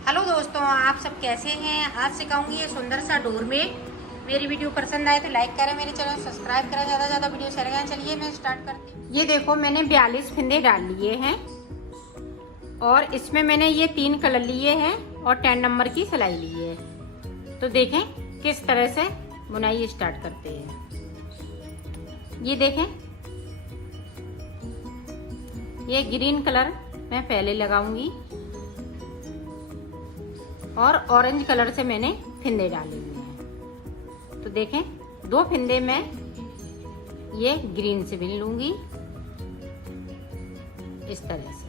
Hello दोस्तों, आप सब कैसे हैं। आज सिखाऊंगी ये सुंदर सा डोरमेट। मेरी वीडियो पसंद आए तो लाइक करें, मेरे चैनल सब्सक्राइब करें, ज़्यादा ज़्यादा वीडियो शेयर करें। चलिए मैं स्टार्ट करती हूँ। ये देखो, मैंने 42 फिंदे डाल लिए हैं और इसमें मैंने ये 3 कलर लिए हैं और 10 नंबर की सिलाई ली है। तो देखें किस तरह से बुनाई स्टार्ट करते हैं। ये देखें, ये ग्रीन कलर मैं पहले लगाऊंगी और ऑरेंज कलर से मैंने फिंदे डाले हुए हैं। तो देखें, 2 फिंदे मैं ये ग्रीन से बिन लूंगी इस तरह से।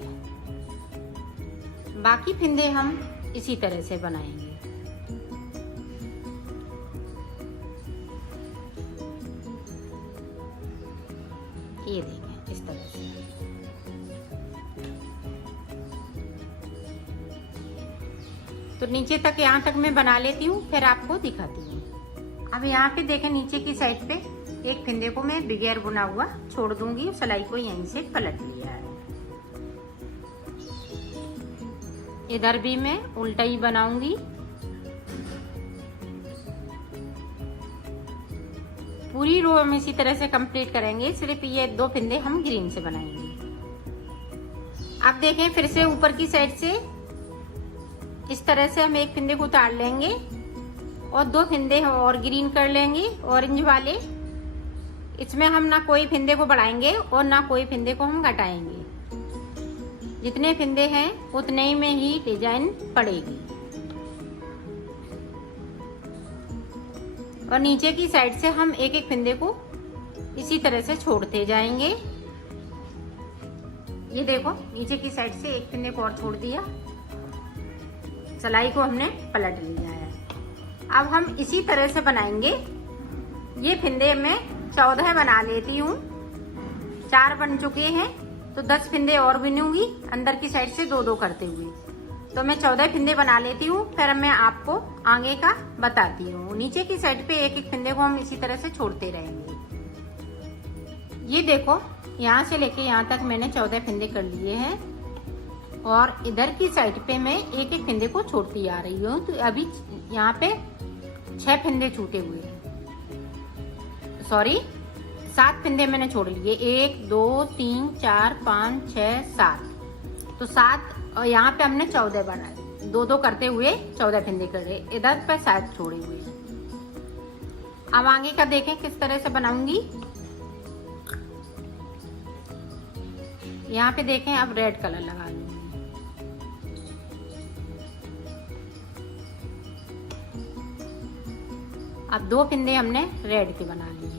बाकी फिंदे हम इसी तरह से बनाएंगे। ये देखें इस तरह से। तो नीचे तक, यहाँ तक मैं बना लेती हूँ, फिर आपको दिखाती हूँ। अब यहाँ पे देखें, नीचे की साइड पे एक फिंदे को मैं बगैर बुना हुआ छोड़ दूंगी। सिलाई को यहीं से पलट लिया है। इधर भी मैं उल्टा ही बनाऊंगी। पूरी रो हम इसी तरह से कंप्लीट करेंगे, सिर्फ ये 2 फिंदे हम ग्रीन से बनाएंगे। अब देखें, फिर से ऊपर की साइड से इस तरह से हम एक फिंदे को उतार लेंगे और 2 फिंदे और ग्रीन कर लेंगे, ऑरेंज वाले। इसमें हम ना कोई फिंदे को बढ़ाएंगे और ना कोई फिंदे को हम घटाएंगे। जितने फिंदे हैं उतने ही में ही डिजाइन पड़ेगी। और नीचे की साइड से हम एक एक फिंदे को इसी तरह से छोड़ते जाएंगे। ये देखो, नीचे की साइड से एक फिंदे को और छोड़ दिया, सिलाई को हमने पलट लिया है। अब हम इसी तरह से बनाएंगे। ये फिंदे मैं 14 बना लेती हूँ। 4 बन चुके हैं तो 10 फिंदे और बुनूंगी अंदर की साइड से 2-2 करते हुए। तो मैं 14 फिंदे बना लेती हूँ, फिर मैं आपको आगे का बताती हूँ। नीचे की साइड पे एक एक फिंदे को हम इसी तरह से छोड़ते रहेंगे। ये देखो, यहाँ से लेके यहाँ तक मैंने 14 फिंदे कर लिए हैं और इधर की साइड पे मैं एक एक फिंदे को छोड़ती आ रही हूँ। तो अभी यहाँ पे 6 फिंदे छूटे हुए हैं, सॉरी 7 फिंदे मैंने छोड़ लिए। 1 2 3 4 5 6 7, तो 7 और यहाँ पे हमने 14 बनाए। 2-2 करते हुए 14 फिंदे कर रहे, इधर पे 7 छोड़े हुए हैं। अब आगे का देखें किस तरह से बनाऊंगी। यहाँ पे देखें, अब रेड कलर लगा लूंगी। अब 2 फिंदे हमने रेड के बना लिए।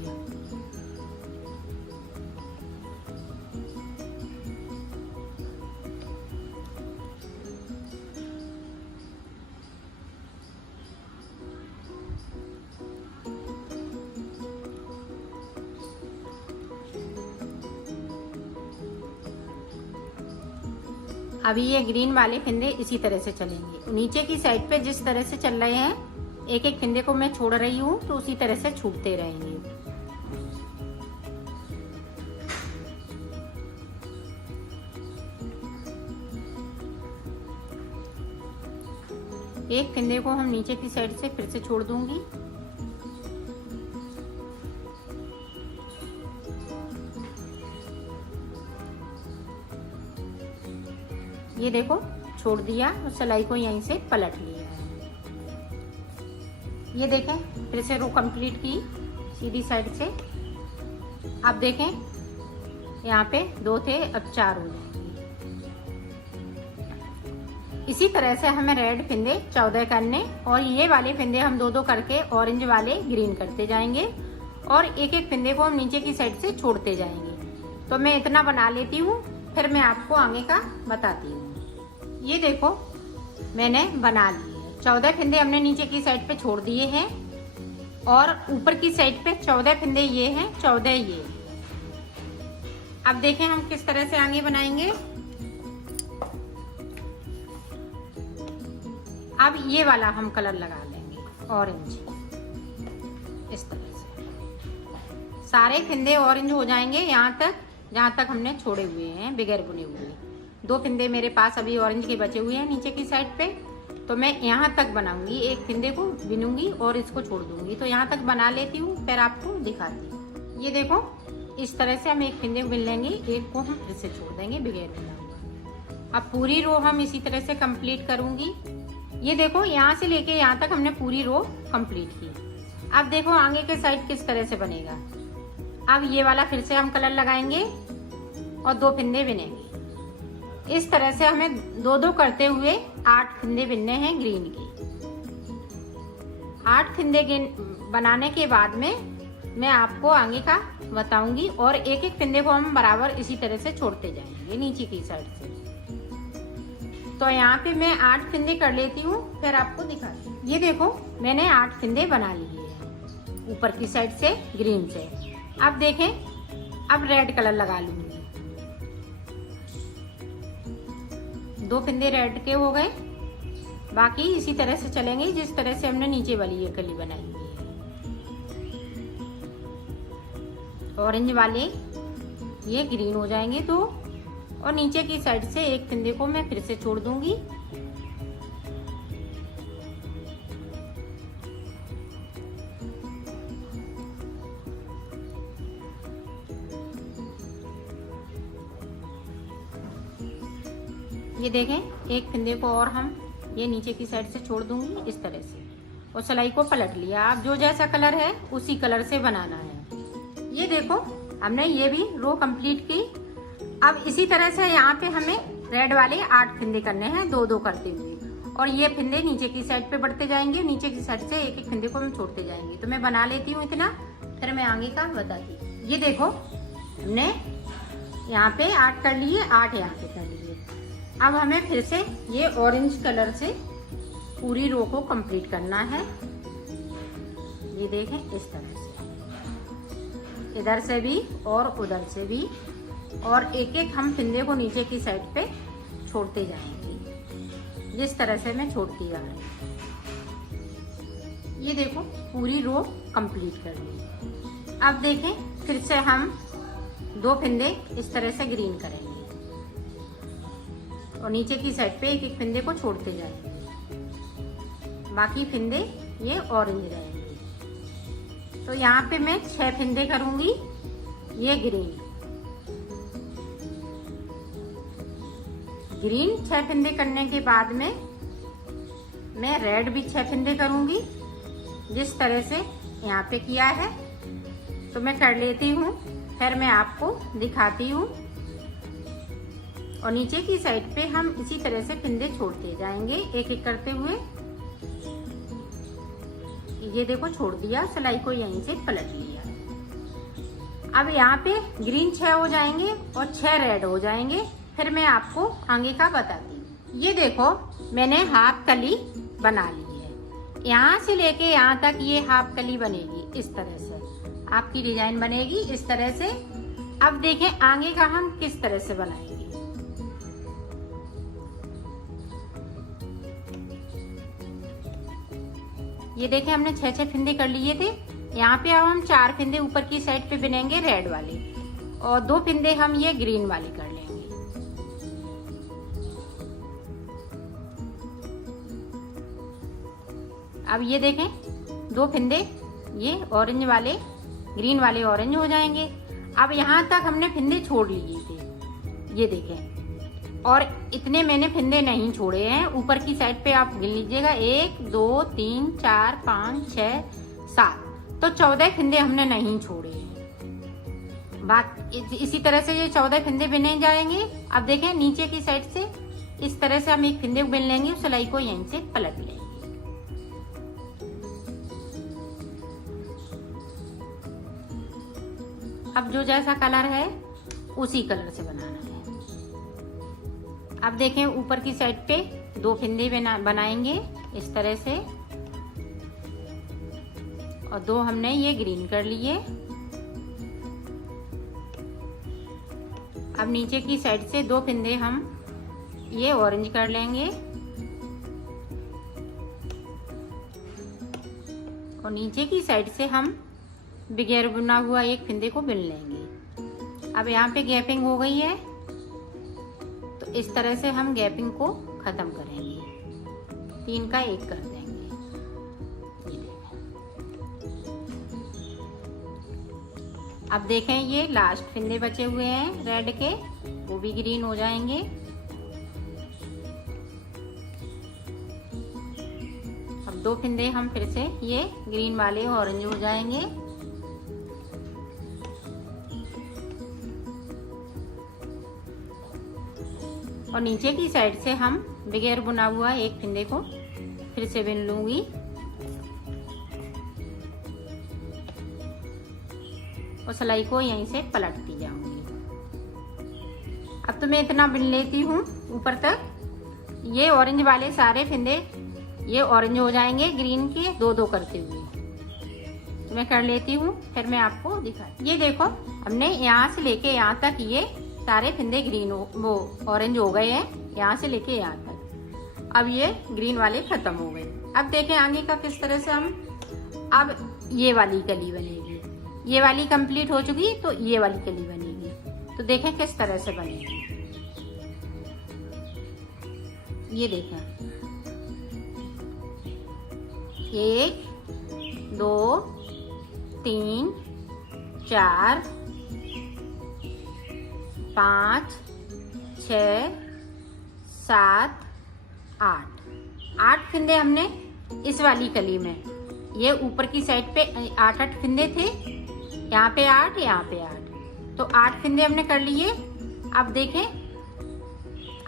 अभी ये ग्रीन वाले फिंदे इसी तरह से चलेंगे। नीचे की साइड पे जिस तरह से चल रहे हैं, एक एक फिंदे को मैं छोड़ रही हूँ, तो उसी तरह से छूटते रहेंगे। एक फिंदे को हम नीचे की साइड से फिर से छोड़ दूंगी। ये देखो, छोड़ दिया और सिलाई को यहीं से पलट लिया। ये देखें, फिर से रो कंप्लीट की सीधी साइड से। अब देखें, यहाँ पे 2 थे, अब 4 हो जाएंगे। इसी तरह से हमें रेड फिंदे 14 करने और ये वाले फिंदे हम 2-2 करके ऑरेंज वाले ग्रीन करते जाएंगे और एक एक फिंदे को हम नीचे की साइड से छोड़ते जाएंगे। तो मैं इतना बना लेती हूँ, फिर मैं आपको आगे का बताती हूँ। ये देखो, मैंने बना लिए 14 फिंदे हमने नीचे की साइड पे छोड़ दिए हैं और ऊपर की साइड पे 14 फिंदे ये हैं, 14 ये। अब देखें हम किस तरह से आगे बनाएंगे। अब ये वाला हम कलर लगा लेंगे, ऑरेंज, इस तरह से। सारे फिंदे ऑरेंज हो जाएंगे यहाँ तक जहाँ तक हमने छोड़े हुए हैं बगैर बुने हुए। 2 फिंदे मेरे पास अभी ऑरेंज के बचे हुए हैं नीचे की साइड पे। तो मैं यहाँ तक बनाऊंगी, एक फिंदे को बिनूंगी और इसको छोड़ दूंगी। तो यहाँ तक बना लेती हूँ, फिर आपको दिखाती हूँ। ये देखो इस तरह से हम एक फिंदे को बिन लेंगे, एक को हम फिर से छोड़ देंगे बगैर बिना हुआ। अब पूरी रो हम इसी तरह से कंप्लीट करूंगी। ये देखो यहाँ से लेके यहाँ तक हमने पूरी रो कंप्लीट की। अब देखो आगे के साइड किस तरह से बनेगा। अब ये वाला फिर से हम कलर लगाएंगे और 2 फिंदे बिनेंगे। इस तरह से हमें 2-2 करते हुए 8 फिंदे बिनने हैं ग्रीन के। 8 फिंदे बनाने के बाद में मैं आपको आगे का बताऊंगी और एक एक फिंदे को हम बराबर इसी तरह से छोड़ते जाएंगे नीचे की साइड से। तो यहाँ पे मैं 8 फिंदे कर लेती हूँ, फिर आपको दिखाती हूँ। ये देखो मैंने 8 फिंदे बना लिए हैं ऊपर की साइड से ग्रीन से। अब देखें, अब रेड कलर लगा लूंगी। 2 फिंदे रेड के हो गए, बाकी इसी तरह से चलेंगे जिस तरह से हमने नीचे वाली ये कली बनाई हुई है। ऑरेंज वाले ये ग्रीन हो जाएंगे 2, और नीचे की साइड से एक फिंदे को मैं फिर से छोड़ दूंगी। ये देखें, एक फिंदे को और हम ये नीचे की साइड से छोड़ दूंगी इस तरह से, और सिलाई को पलट लिया। आप जो जैसा कलर है उसी कलर से बनाना है। ये देखो हमने ये भी रो कंप्लीट की। अब इसी तरह से यहाँ पे हमें रेड वाले 8 फिंदे करने हैं 2-2 करते हुए, और ये फिंदे नीचे की साइड पे बढ़ते जाएंगे। नीचे की साइड से एक एक फिंदे को हम छोड़ते जाएंगे। तो मैं बना लेती हूँ इतना, फिर मैं आगे का बताती हूँ। ये देखो हमने यहाँ पे 8 कर लिए, 8 यहाँ पे कर लिए। अब हमें फिर से ये ऑरेंज कलर से पूरी रो को कंप्लीट करना है। ये देखें इस तरह से, इधर से भी और उधर से भी, और एक एक हम फिंदे को नीचे की साइड पे छोड़ते जाएंगे जिस तरह से मैं छोड़ती जा रही हूँ। ये देखो पूरी रो कंप्लीट कर ली। अब देखें फिर से हम 2 फिंदे इस तरह से ग्रीन करेंगे और नीचे की साइड पे एक एक फिंदे को छोड़ते जाएंगे। बाकी फिंदे ये ऑरेंज रहेंगे। तो यहाँ पे मैं 6 फिंदे करूंगी ये ग्रीन 6 फिंदे करने के बाद में मैं रेड भी 6 फिंदे करूंगी जिस तरह से यहाँ पे किया है। तो मैं कर लेती हूँ, फिर मैं आपको दिखाती हूँ। और नीचे की साइड पे हम इसी तरह से फिंदे छोड़ते जाएंगे एक एक करते हुए। ये देखो छोड़ दिया, सिलाई को यहीं से पलट लिया। अब यहाँ पे ग्रीन 6 हो जाएंगे और 6 रेड हो जाएंगे। फिर मैं आपको आगे का बताती हूँ। ये देखो मैंने हाफ कली बना ली है। यहाँ से लेके यहाँ तक ये हाफ कली बनेगी इस तरह से, आपकी डिजाइन बनेगी इस तरह से। अब देखें आगे का हम किस तरह से बनाएंगे। ये देखें हमने 6 फिंदे कर लिए थे। यहाँ पे अब हम 4 फिंदे ऊपर की साइड पे बिनेंगे रेड वाले, और 2 फिंदे हम ये ग्रीन वाले कर लेंगे। अब ये देखें 2 फिंदे ये ऑरेंज वाले, ग्रीन वाले ऑरेंज हो जाएंगे। अब यहाँ तक हमने फिंदे छोड़ लिए थे, ये देखें, और इतने मैंने फिंदे नहीं छोड़े हैं। ऊपर की साइड पे आप गिन लीजिएगा, 1 2 3 4 5 6 7, तो 14 फिंदे हमने नहीं छोड़े हैं। बात इसी तरह से ये 14 फिंदे बिने जाएंगे। अब देखें नीचे की साइड से इस तरह से हम एक फिंदे बिन लेंगे, सिलाई को यहीं से पलट लेंगे। अब जो जैसा कलर है उसी कलर से बनाना है। अब देखें ऊपर की साइड पे 2 फिंदे बनाएंगे इस तरह से, और 2 हमने ये ग्रीन कर लिए। अब नीचे की साइड से 2 फिंदे हम ये ऑरेंज कर लेंगे, और नीचे की साइड से हम बगैर बुना हुआ एक फिंदे को बिन लेंगे। अब यहाँ पे गैपिंग हो गई है, तो इस तरह से हम गैपिंग को खत्म करेंगे। 3 का 1 कर देंगे। अब देखें ये लास्ट फिंदे बचे हुए हैं रेड के, वो भी ग्रीन हो जाएंगे। अब 2 फिंदे हम फिर से ये ग्रीन वाले ऑरेंज हो जाएंगे। और नीचे की साइड से हम बगैर बुना हुआ एक फिंदे को फिर से बिन लूंगी। और सिलाई को यहीं से पलटती जाऊंगी। अब तो मैं इतना बिन लेती हूँ ऊपर तक। ये ऑरेंज वाले सारे फिंदे ये ऑरेंज हो जाएंगे ग्रीन के 2-2 करते हुए। तो मैं कर लेती हूँ, फिर मैं आपको दिखाती। ये देखो हमने यहाँ से लेके यहाँ तक ये सारे फिंदे ग्रीन वो ऑरेंज हो गए हैं, यहाँ से लेके यहाँ तक। अब ये ग्रीन वाले खत्म हो गए। अब देखें आगे का किस तरह से हम, अब ये वाली कली बनेगी। ये वाली कंप्लीट हो चुकी तो ये वाली कली बनेगी। तो देखें किस तरह से बनेगी। ये देखें 1 2 3 4 5 6 7 8 फिंदे हमने इस वाली कली में, ये ऊपर की साइड पे 8 फिंदे थे, यहाँ पे 8 यहाँ पे 8, तो 8 फिंदे हमने कर लिए। अब देखें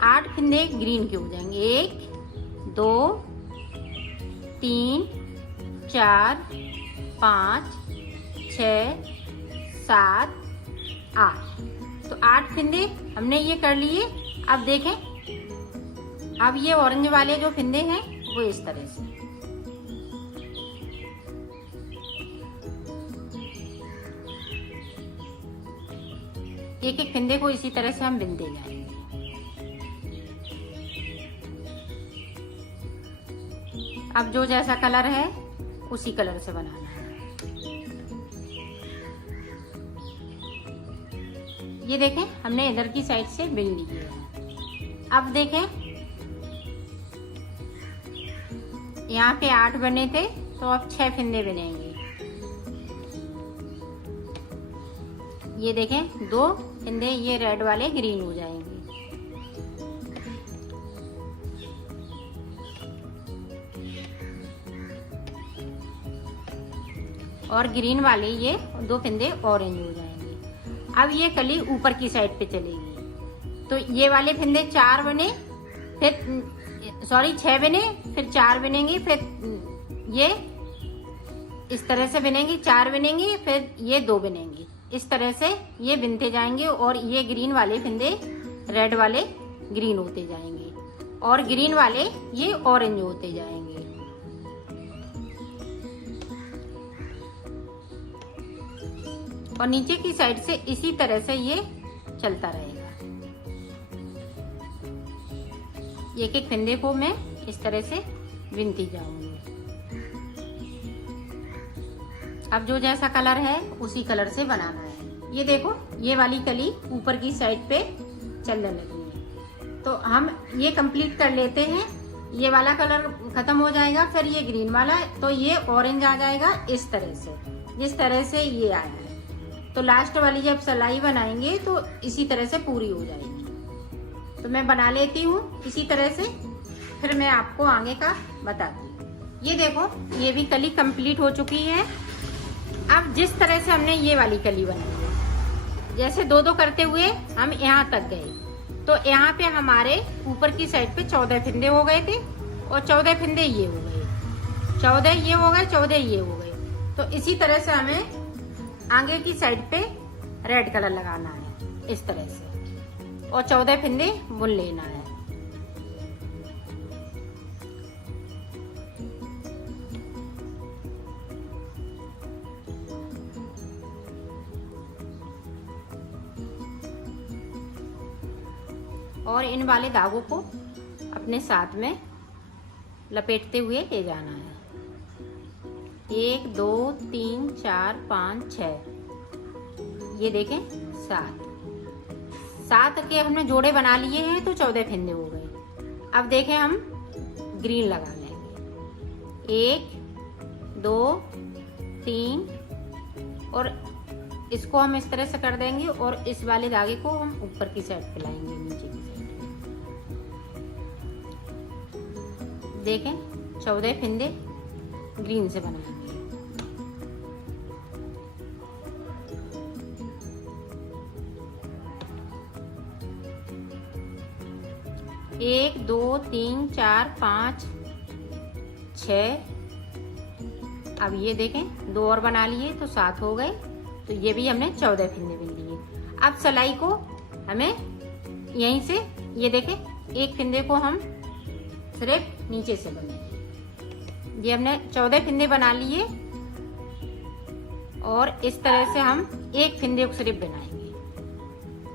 8 फिंदे ग्रीन के हो जाएंगे। 1 2 3 4 5 6 7 8, तो 8 फिंदे हमने ये कर लिए। अब देखें अब ये ऑरेंज वाले जो फिंदे हैं वो इस तरह से, एक एक फिंदे को इसी तरह से हम बिनते जाएंगे। अब जो जैसा कलर है उसी कलर से बनाना है। ये देखें हमने इधर की साइड से बिन लिए है। अब देखें यहाँ पे 8 बने थे, तो अब 6 फिंदे बनेंगे। ये देखें 2 फिंदे ये रेड वाले ग्रीन हो जाएंगे। और ग्रीन वाले ये 2 फिंदे ऑरेंज हो जाएंगे। अब ये कली ऊपर की साइड पे चलेगी, तो ये वाले फिंदे 4 बने, फिर 6 बने, फिर 4 बनेंगे, फिर ये इस तरह से बनेंगी, 4 बनेंगी, फिर ये 2 बनेंगी। इस तरह से ये बिनते जाएंगे और ये ग्रीन वाले फिंदे रेड वाले ग्रीन होते जाएंगे और ग्रीन वाले ये ऑरेंज होते जाएंगे। और नीचे की साइड से इसी तरह से ये चलता रहेगा। एक एक फिंदे को मैं इस तरह से बिनती जाऊंगी। अब जो जैसा कलर है उसी कलर से बनाना है। ये देखो ये वाली कली ऊपर की साइड पे चलने लगी है, तो हम ये कंप्लीट कर लेते हैं। ये वाला कलर खत्म हो जाएगा, फिर ये ग्रीन वाला, तो ये ऑरेंज आ जाएगा इस तरह से, जिस तरह से ये आया है। तो लास्ट वाली जब सिलाई बनाएंगे तो इसी तरह से पूरी हो जाएगी। तो मैं बना लेती हूँ इसी तरह से, फिर मैं आपको आगे का बताती हूँ। ये देखो ये भी कली कंप्लीट हो चुकी है। अब जिस तरह से हमने ये वाली कली बनाई है, जैसे 2-2 करते हुए हम यहाँ तक गए, तो यहाँ पे हमारे ऊपर की साइड पे 14 फिंदे हो गए थे और 14 फिंदे ये हो गए, 14 ये हो गए, 14 ये हो गए। तो इसी तरह से हमें आगे की साइड पे रेड कलर लगाना है इस तरह से, और 14 फिंदे बुन लेना है। और इन वाले धागों को अपने साथ में लपेटते हुए ले जाना है। 1 2 3 4 5 6, ये देखें 7 के हमने जोड़े बना लिए हैं, तो 14 फिंदे हो गए। अब देखें हम ग्रीन लगा लेंगे। 1 2 3 और इसको हम इस तरह से कर देंगे और इस वाले धागे को हम ऊपर की साइड पे लाएंगे, नीचे की साइड। देखें 14 फंदे ग्रीन से बनाएंगे। एक 2 3 4 5 6। अब ये देखें 2 और बना लिए तो 7 हो गए, तो ये भी हमने 14 फंदे बिन लिए। अब सिलाई को हमें यहीं से, ये देखें एक फंदे को हम सिर्फ नीचे से बनाएंगे। ये हमने 14 फंदे बना लिए और इस तरह से हम एक फंदे को सिर्फ बनाएंगे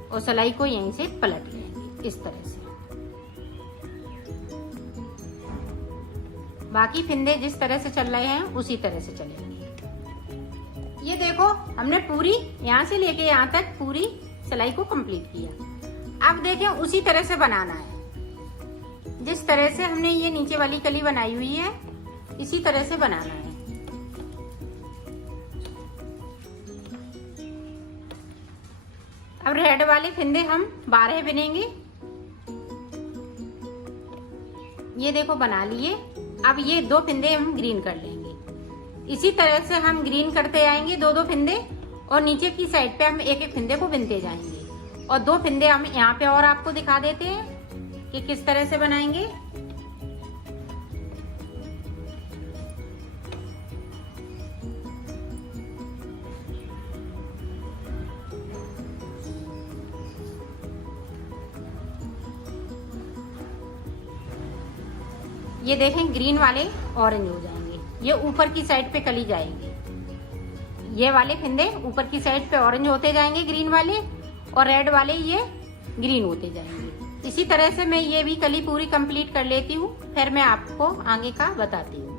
और सिलाई को यहीं से पलट लेंगे इस तरह से। बाकी फंदे जिस तरह से चल रहे हैं उसी तरह से चलेंगे। ये देखो हमने पूरी यहाँ से लेके यहाँ तक पूरी सिलाई को कंप्लीट किया। अब देखें उसी तरह से बनाना है, जिस तरह से हमने ये नीचे वाली कली बनाई हुई है इसी तरह से बनाना है। अब रेड वाले फंदे हम 12 बिनेंगे। ये देखो बना लिए। अब ये 2 फंदे हम ग्रीन कर लेंगे। इसी तरह से हम ग्रीन करते आएंगे 2-2 फंदे और नीचे की साइड पे हम एक-एक फंदे को बिनते जाएंगे। और 2 फंदे हम यहाँ पे और आपको दिखा देते हैं कि किस तरह से बनाएंगे। ये देखें ग्रीन वाले ऑरेंज हो जाएंगे, ये ऊपर की साइड पे कली जाएंगे। ये वाले फंदे ऊपर की साइड पे ऑरेंज होते जाएंगे ग्रीन वाले, और रेड वाले ये ग्रीन होते जाएंगे। इसी तरह से मैं ये भी कली पूरी कंप्लीट कर लेती हूँ, फिर मैं आपको आगे का बताती हूँ।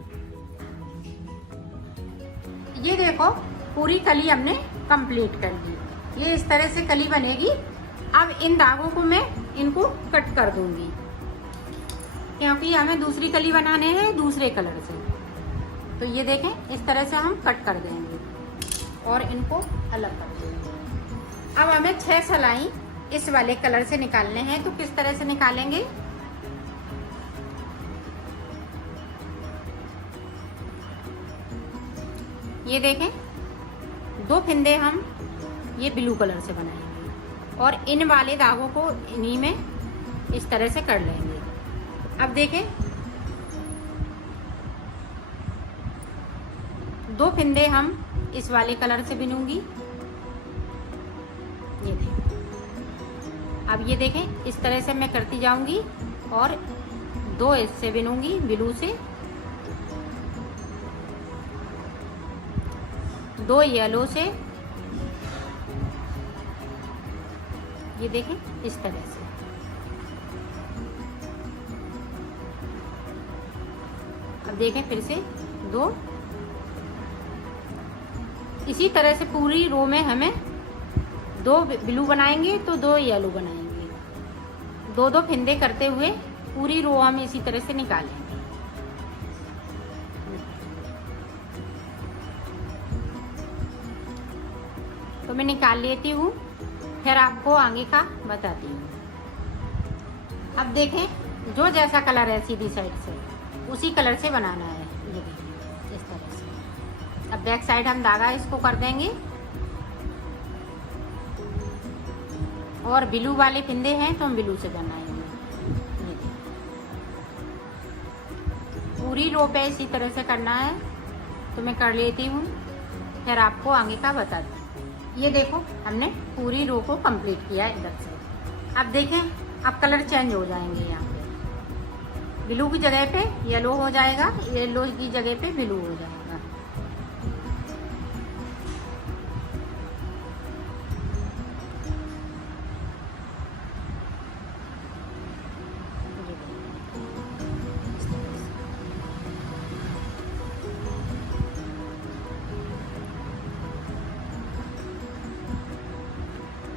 ये देखो पूरी कली हमने कंप्लीट कर ली। ये इस तरह से कली बनेगी। अब इन धागों को मैं इनको कट कर दूंगी, क्योंकि हमें दूसरी कली बनाने हैं दूसरे कलर से। तो ये देखें इस तरह से हम कट कर देंगे और इनको अलग कर देंगे। अब हमें 6 सिलाई इस वाले कलर से निकालने हैं, तो किस तरह से निकालेंगे। ये देखें 2 फंदे हम ये ब्लू कलर से बनाएंगे और इन वाले धागों को इन्हीं में इस तरह से कर लेंगे। अब देखें 2 फंदे हम इस वाले कलर से बिनूंगी। ये देखें, अब ये देखें इस तरह से मैं करती जाऊंगी और 2 इससे बिनूंगी ब्लू से, 2 येलो से। ये देखें इस तरह से। अब देखें फिर से 2। इसी तरह से पूरी रो में हमें 2 ब्लू बनाएंगे तो 2 येलो बनाएंगे। 2-2 फंदे करते हुए पूरी रो हम इसी तरह से निकालेंगे। तो मैं निकाल लेती हूँ, फिर आपको आगे का बताती हूँ। अब देखें जो जैसा कलर है सीधी साइड से उसी कलर से बनाना है। ये देखिए इस तरह से। अब बैक साइड हम धागा इसको कर देंगे और ब्लू वाले फंदे हैं तो हम ब्लू से बनाएंगे। ये देखिए पूरी रो पे इसी तरह से करना है। तो मैं कर लेती हूँ, फिर आपको आगे का बताती हूँ। ये देखो हमने पूरी रो को कंप्लीट किया है इधर से। अब देखें अब कलर चेंज हो जाएंगे। यहाँ पे ब्लू की जगह पे येलो हो जाएगा, येलो की जगह पे ब्लू हो जाएगा।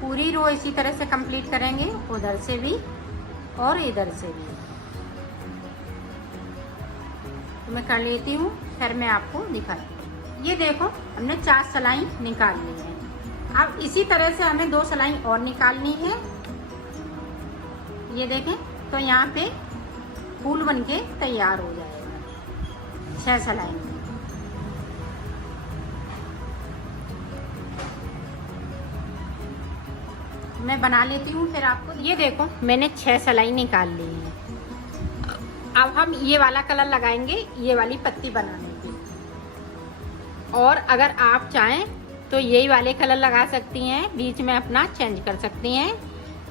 पूरी रो इसी तरह से कंप्लीट करेंगे, उधर से भी और इधर से भी। मैं कर लेती हूँ, फिर मैं आपको दिखाती हूँ। ये देखो हमने 4 सिलाई निकाल ली है। अब इसी तरह से हमें 2 सिलाई और निकालनी है। ये देखें तो यहाँ पे फूल बनके तैयार हो जाएगा 6 सिलाई में। मैं बना लेती हूँ फिर आपको। ये देखो मैंने 6 सिलाई निकाल ली है। अब हम ये वाला कलर लगाएंगे ये वाली पत्ती बनाने की। और अगर आप चाहें तो यही वाले कलर लगा सकती हैं, बीच में अपना चेंज कर सकती हैं,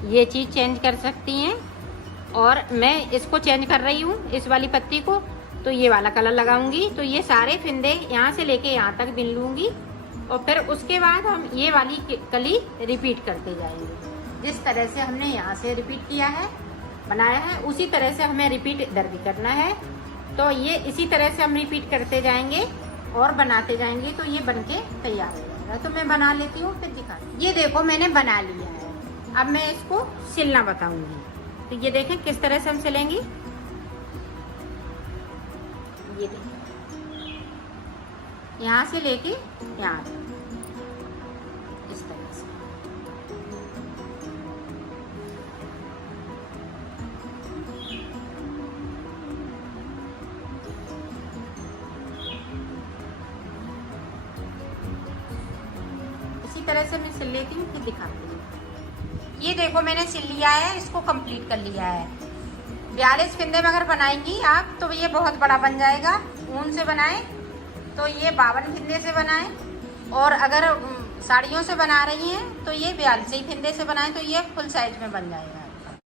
ये चीज़ चेंज कर सकती हैं। और मैं इसको चेंज कर रही हूँ, इस वाली पत्ती को, तो ये वाला कलर लगाऊंगी। तो ये सारे फिंदे यहाँ से लेके यहाँ तक बिन लूँगी और फिर उसके बाद हम ये वाली कली रिपीट करते जाएंगे। जिस तरह से हमने यहाँ से रिपीट किया है, बनाया है, उसी तरह से हमें रिपीट इधर भी करना है। तो ये इसी तरह से हम रिपीट करते जाएंगे और बनाते जाएंगे तो ये बनके तैयार हो जाएगा। तो मैं बना लेती हूँ फिर दिखा। ये देखो मैंने बना लिया है। अब मैं इसको सिलना बताऊंगी। तो ये देखें किस तरह से हम सिलेंगी। ये देखें यहाँ से लेके यहाँ तक इस तरह से। इसी तरह से मैं सिल लेती हूँ फिर दिखाती हूँ। ये देखो मैंने सिल लिया है, इसको कंप्लीट कर लिया है। 42 फिंदे में अगर बनाएंगी आप तो ये बहुत बड़ा बन जाएगा। ऊन से बनाएं तो ये 52 फिंदे से बनाएं, और अगर साड़ियों से बना रही हैं तो ये 42 फिंदे से बनाएं तो ये फुल साइज में बन जाएगा।